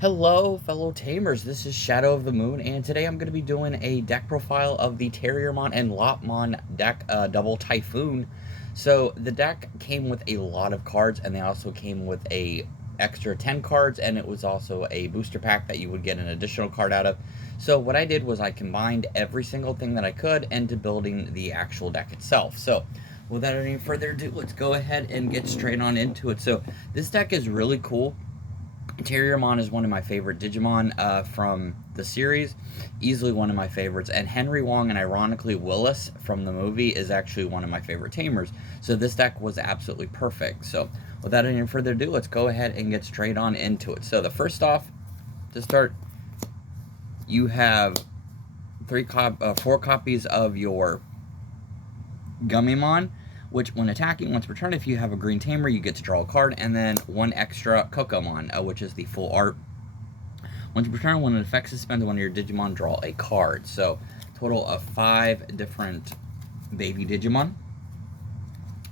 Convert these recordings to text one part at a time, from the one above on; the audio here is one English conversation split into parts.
Hello, fellow tamers. This is Shadow of the Moon, and today I'm going to be doing a deck profile of the Terriermon and Lopmon deck Double Typhoon. So the deck came with a lot of cards, and they also came with a extra 10 cards, and it was also a booster pack that you would get an additional card out of. So what I did was I combined every single thing that I could into building the actual deck itself. So without any further ado, let's go ahead and get straight on into it. So this deck is really cool. Terriermon is one of my favorite Digimon from the series, easily one of my favorites, and Henry Wong and ironically Willis from the movie is actually one of my favorite tamers, so this deck was absolutely perfect. So without any further ado, let's go ahead and get straight on into it. So the first off, to start, you have four copies of your Gummymon, which when attacking once per turn, if you have a green tamer, you get to draw a card, and then one extra Kokomon, which is the full art. Once per turn, when an effect suspends one of your Digimon, draw a card. So total of 5 different baby Digimon.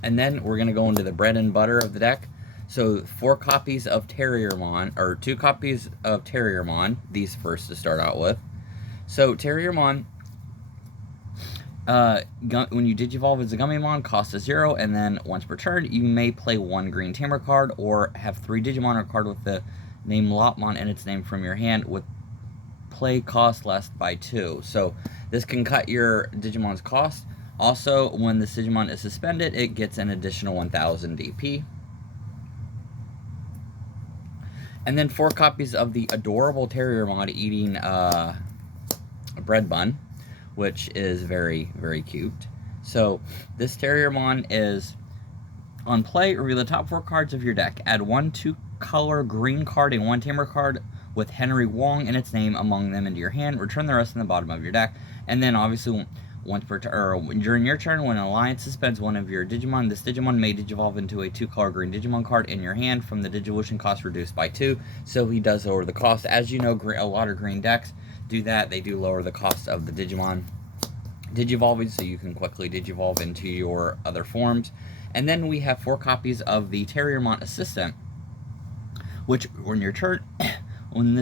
And then we're going to go into the bread and butter of the deck. So 4 copies of Terriermon, or 2 copies of Terriermon, these first to start out with. So Terriermon, when you Digivolve as a Gummymon, cost is 0, and then once per turn, you may play 1 green tamer card, or have 3 Digimon or card with the name Lopmon and its name from your hand, with play cost less by 2. So this can cut your Digimon's cost. Also, when the Digimon is suspended, it gets an additional 1000 DP. And then 4 copies of the adorable Terriermon eating a bread bun, which is very, very cute. So this Terriermon is on play. Reveal the top 4 cards of your deck. Add 1 2-color green card and 1 tamer card with Henry Wong and its name among them into your hand. Return the rest in the bottom of your deck. And then obviously once per turn, during your turn, when an alliance suspends one of your Digimon, this Digimon may digivolve into a 2-color green Digimon card in your hand from the Digivolution cost reduced by 2. So he does lower the cost. As you know, a lot of green decks do that. They do lower the cost of the Digimon digivolving, so you can quickly digivolve into your other forms. And then we have 4 copies of the Terriermon Assistant, which when your turn, when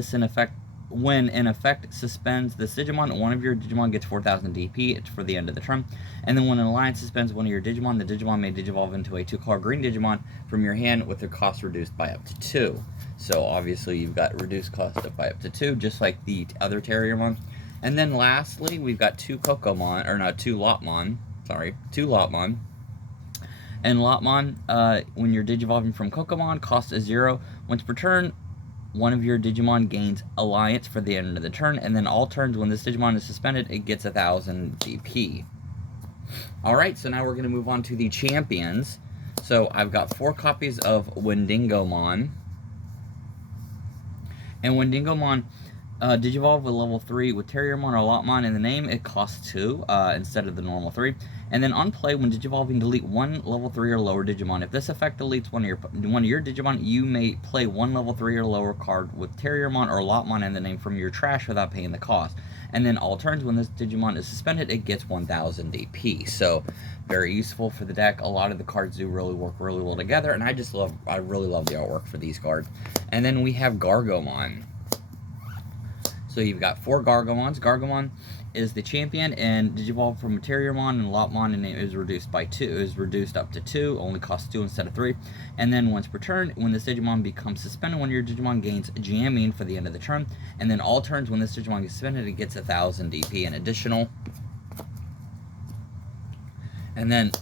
in effect suspends the Digimon, one of your Digimon gets 4000 DP. It's for the end of the turn. And then when an alliance suspends one of your Digimon, the Digimon may digivolve into a 2-color green Digimon from your hand with their cost reduced by up to 2. So obviously you've got reduced cost by up to 2, just like the other Terriermon. And then lastly, we've got 2 Kokomon, or not, 2 Lopmon. Sorry, 2 Lopmon. And Lopmon, when you're digivolving from Kokomon, cost is 0. Once per turn, one of your Digimon gains Alliance for the end of the turn, and then all turns when this Digimon is suspended, it gets 1000 DP. Alright, so now we're going to move on to the champions. So I've got 4 copies of Wendigomon. And Wendigomon, Digivolve with level 3 with Terriermon or Lopmon in the name, it costs 2 instead of the normal 3. And then on play, when Digivolving, delete 1 level 3 or lower Digimon. If this effect deletes one of your Digimon, you may play 1 level 3 or lower card with Terriermon or Lopmon in the name from your trash without paying the cost. And then all turns, when this Digimon is suspended, it gets 1000 DP. So very useful for the deck. A lot of the cards do work really well together, and I really love the artwork for these cards. And then we have Gargomon. So you've got 4 Gargomons. Gargomon is the champion, and Digivolve from Terriermon and Lopmon, and it is reduced by 2. It is reduced up to 2, only costs 2 instead of 3. And then once per turn, when this Digimon becomes suspended, one of your Digimon gains jamming for the end of the turn. And then all turns, when this Digimon gets suspended, it gets 1000 DP and additional. And then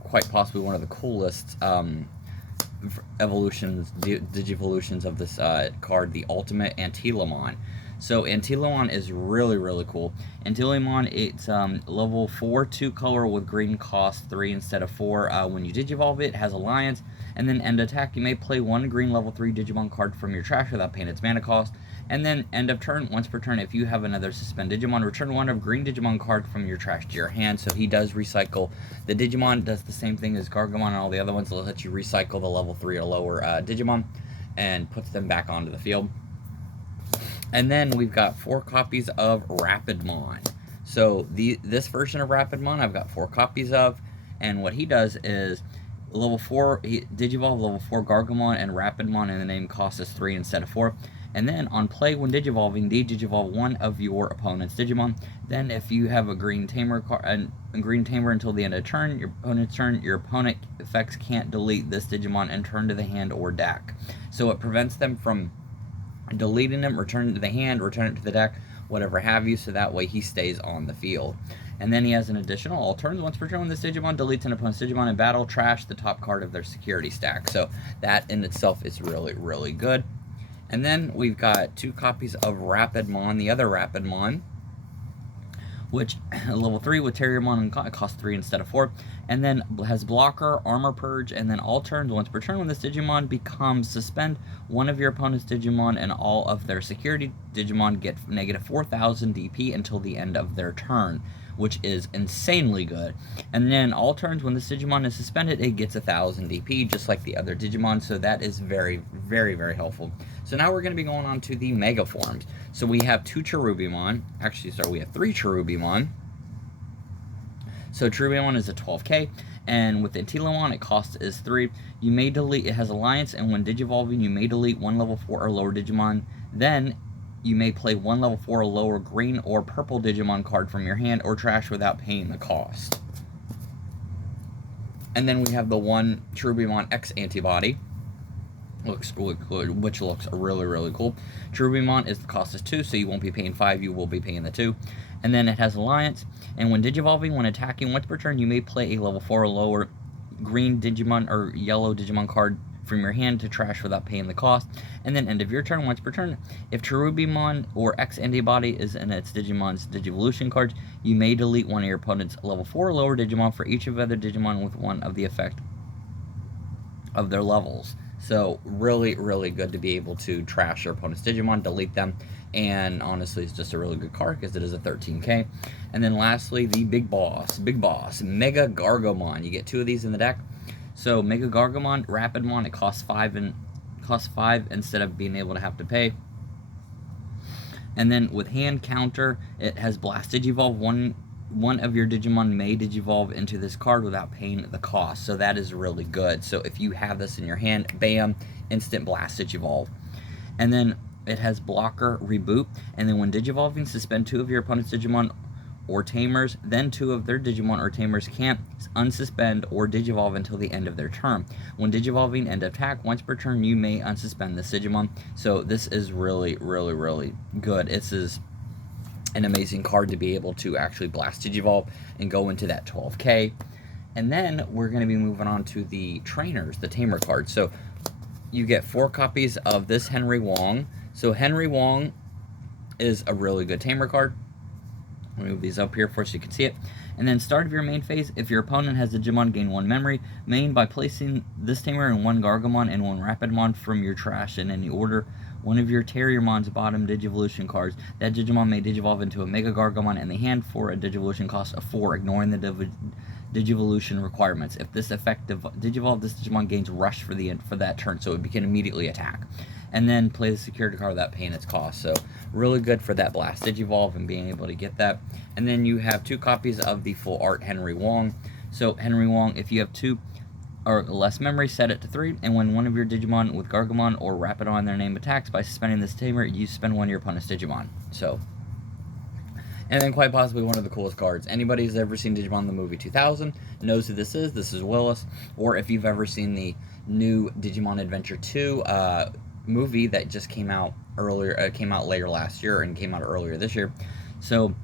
quite possibly one of the coolest digivolutions of this card, the Ultimate Antilamon. So Antilamon is really, really cool. Antilamon, it's level 4 2-color with green cost 3 instead of 4. When you digivolve it, has Alliance, and then end attack, you may play 1 green level 3 Digimon card from your trash without paying its mana cost. And then end of turn, once per turn, if you have another suspend Digimon, return 1 of green Digimon card from your trash to your hand. So he does recycle. The Digimon does the same thing as Gargomon and all the other ones. It'll let you recycle the level 3 or lower Digimon and puts them back onto the field. And then we've got 4 copies of Rapidmon. So this version of Rapidmon I've got 4 copies of, and what he does is level 4, Digivolve level 4 Gargomon and Rapidmon in the name costs us 3 instead of 4. And then on play, when digivolving, digivolve one of your opponent's Digimon. Then if you have a green tamer until the end of turn, your opponent's turn, your opponent effects can't delete this Digimon and turn to the hand or deck. So it prevents them from deleting them, return it to the hand, return it to the deck, whatever have you, so that way he stays on the field. And then he has an additional all turns. Once per turn, when this Digimon deletes an opponent's Digimon in battle, trash the top card of their security stack. So that in itself is really, really good. And then we've got 2 copies of Rapidmon, the other Rapidmon, which level 3 with Terriermon and costs 3 instead of 4, and then has blocker, armor purge, and then all turns. Once per turn, when this Digimon becomes suspend one of your opponent's Digimon and all of their security Digimon get negative 4,000 DP until the end of their turn, which is insanely good. And then all turns, when this Digimon is suspended, it gets 1,000 DP, just like the other Digimon, so that is very, very, very helpful. So now we're going to be going on to the Mega Forms. So we have 2 Cherubimon. Actually, sorry, we have 3 Cherubimon. So Cherubimon is a 12k, and with Antilomon, it costs is 3. You may delete, it has Alliance, and when digivolving, you may delete 1 level 4 or lower Digimon. Then you may play 1 level 4 or lower green or purple Digimon card from your hand or trash without paying the cost. And then we have the 1 Cherubimon X Antibody, which looks really, really cool. Cherubimon is the cost is 2, so you won't be paying 5, you will be paying the 2. And then it has Alliance, and when digivolving, when attacking once per turn, you may play a level 4 or lower green Digimon or yellow Digimon card from your hand to trash without paying the cost. And then end of your turn, once per turn, if Cherubimon or X Antibody is in its Digimon's Digivolution cards, you may delete one of your opponent's level 4 or lower Digimon for each of other Digimon with one of the effect of their levels. So really, really good to be able to trash your opponent's Digimon, delete them, and honestly, it's just a really good card because it is a 13k. And then lastly, the Big Boss, Mega Gargomon. You get 2 of these in the deck. So Mega Gargomon, Rapidmon, it costs 5 instead of being able to have to pay. And then with hand counter, it has Blast Digivolve. One of your Digimon may Digivolve into this card without paying the cost, so that is really good. So if you have this in your hand, bam, instant Blast Digivolve. And then it has blocker, reboot, and then when Digivolving, suspend 2 of your opponent's Digimon or Tamers, then 2 of their Digimon or Tamers can't unsuspend or Digivolve until the end of their turn. When Digivolving, end of attack, once per turn, you may unsuspend this Digimon. So this is really, really, really good. This is an amazing card to be able to actually Blast Digivolve and go into that 12k. And then we're going to be moving on to the trainers, the tamer cards. So you get 4 copies of this Henry Wong. So Henry Wong is a really good tamer card. I'll move these up here for so you can see it. And then start of your main phase, if your opponent has a Digimon, gain 1 memory. Main by placing this tamer and 1 Gargomon and 1 Rapidmon from your trash in any order. One of your Terriermon's bottom Digivolution cards. That Digimon may Digivolve into a Mega Gargomon in the hand for a Digivolution cost of 4, ignoring the Digivolution requirements. If this effect Digivolve, this Digimon gains Rush for that turn, so it can immediately attack. And then play the security card without paying its cost. So really good for that Blast Digivolve and being able to get that. And then you have 2 copies of the full art Henry Wong. So Henry Wong, if you have 2 or less memory, set it to 3, and when one of your Digimon with Gargomon or Rapidon their name attacks by suspending this tamer, you suspend 1 of your opponent's Digimon. So, and then quite possibly one of the coolest cards. Anybody who's ever seen Digimon the movie 2000 knows who this is. This is Willis. Or if you've ever seen the new Digimon Adventure 2 movie that just came out earlier, came out later last year and came out earlier this year. So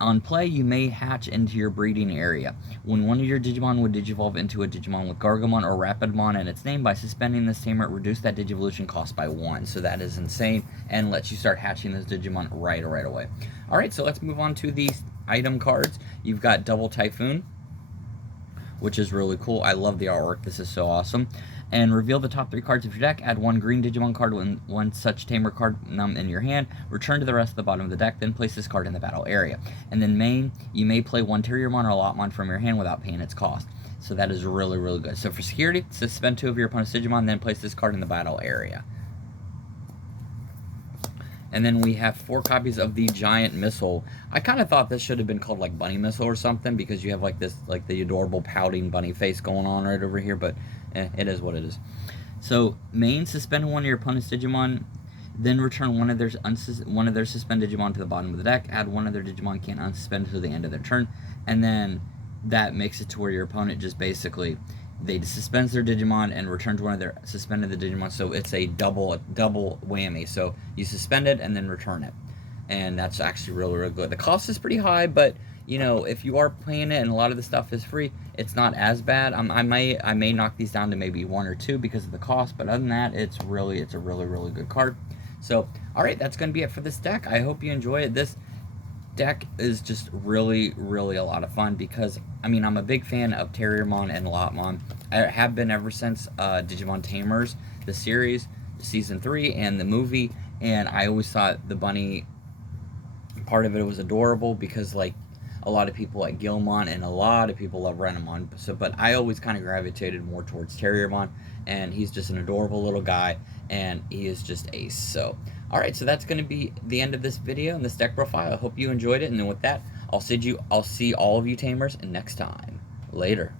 on play, you may hatch into your breeding area. When one of your Digimon would Digivolve into a Digimon with Gargomon or Rapidmon and its name, by suspending this tamer, reduce that Digivolution cost by 1. So that is insane and lets you start hatching those Digimon right away. Alright, so let's move on to these item cards. You've got Double Typhoon, which is really cool. I love the artwork. This is so awesome. And reveal the top 3 cards of your deck. Add 1 green Digimon card when 1 such tamer card in your hand. Return to the rest of the bottom of the deck. Then place this card in the battle area. And then main, you may play 1 Terriermon or Lopmon from your hand without paying its cost. So that is really, really good. So for security, suspend 2 of your opponent's Digimon, then place this card in the battle area. And then we have 4 copies of the Giant Missile. I kind of thought this should have been called like Bunny Missile or something, because you have like this, like the adorable pouting bunny face going on right over here, but it is what it is. So main, suspend 1 of your opponent's Digimon Then return one of their suspended Digimon to the bottom of the deck. Add one of their Digimon can't unsuspend to the end of their turn, and then that makes it to where your opponent just basically they suspends their Digimon and returns one of their suspended the Digimon. So it's a double whammy. So you suspend it and then return it, and that's actually really, really good. The cost is pretty high, but you know, if you are playing it and a lot of the stuff is free, it's not as bad. I may knock these down to maybe 1 or 2 because of the cost, but other than that, it's a really, really good card. So, all right, that's going to be it for this deck. I hope you enjoy it. This deck is just really, really a lot of fun because, I mean, I'm a big fan of Terriermon and Lopmon. I have been ever since Digimon Tamers, the series, Season 3, and the movie, and I always thought the bunny part of it was adorable because, like, a lot of people like Gilmon and a lot of people love Renamon. So, but I always kind of gravitated more towards Terriermon, and he's just an adorable little guy, and he is just ace. So, all right, so that's going to be the end of this video and this deck profile. I hope you enjoyed it, and then with that, I'll see all of you tamers next time. Later.